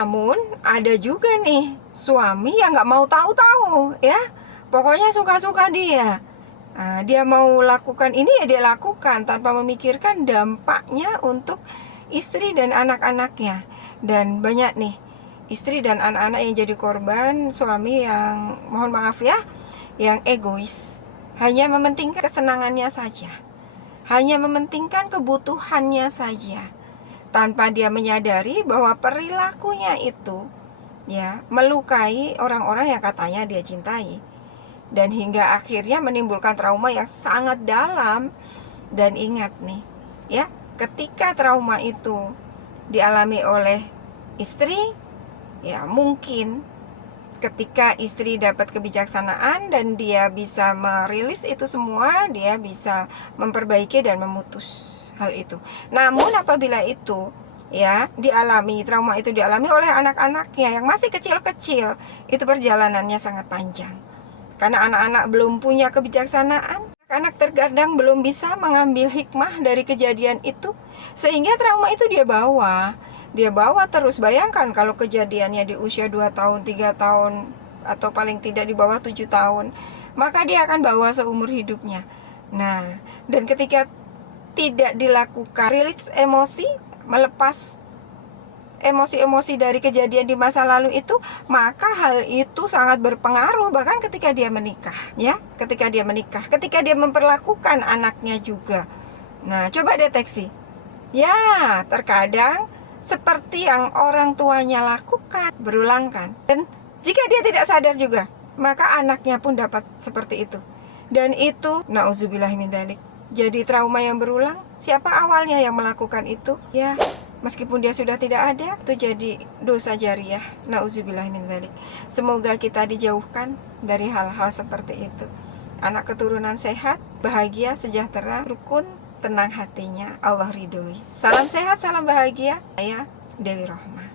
Namun ada juga nih suami yang nggak mau tahu-tahu ya. Pokoknya suka-suka dia. Nah, dia mau lakukan ini ya dia lakukan tanpa memikirkan dampaknya untuk istri dan anak-anaknya. Dan banyak nih istri dan anak-anak yang jadi korban suami yang, mohon maaf ya, yang egois. Hanya mementingkan kesenangannya saja. Hanya mementingkan kebutuhannya saja. Tanpa dia menyadari bahwa perilakunya itu ya melukai orang-orang yang katanya dia cintai, dan hingga akhirnya menimbulkan trauma yang sangat dalam. Dan ingat nih ya, ketika trauma itu dialami oleh istri, ya mungkin ketika istri dapat kebijaksanaan dan dia bisa merilis itu semua, dia bisa memperbaiki dan memutus hal itu. Namun apabila itu ya dialami, trauma itu dialami oleh anak-anaknya yang masih kecil-kecil, itu perjalanannya sangat panjang. Karena anak-anak belum punya kebijaksanaan, anak terkadang belum bisa mengambil hikmah dari kejadian itu, sehingga trauma itu dia bawa terus. Bayangkan kalau kejadiannya di usia 2 tahun, 3 tahun, atau paling tidak di bawah 7 tahun, maka dia akan bawa seumur hidupnya. Nah, dan ketika tidak dilakukan rilis emosi, melepas emosi-emosi dari kejadian di masa lalu itu, maka hal itu sangat berpengaruh bahkan ketika dia menikah ya, ketika dia memperlakukan anaknya juga. Nah, coba deteksi ya, terkadang seperti yang orang tuanya lakukan berulang kan, dan jika dia tidak sadar juga, maka anaknya pun dapat seperti itu. Dan itu nauzubillah min dzalik, jadi trauma yang berulang. Siapa awalnya yang melakukan itu ya, meskipun dia sudah tidak ada, itu jadi dosa jariah. Nauzubillah min dzalik. Semoga kita dijauhkan dari hal-hal seperti itu. Anak keturunan sehat, bahagia, sejahtera, rukun, tenang hatinya, Allah ridhoi. Salam sehat, salam bahagia. Saya Dewi Rohmah.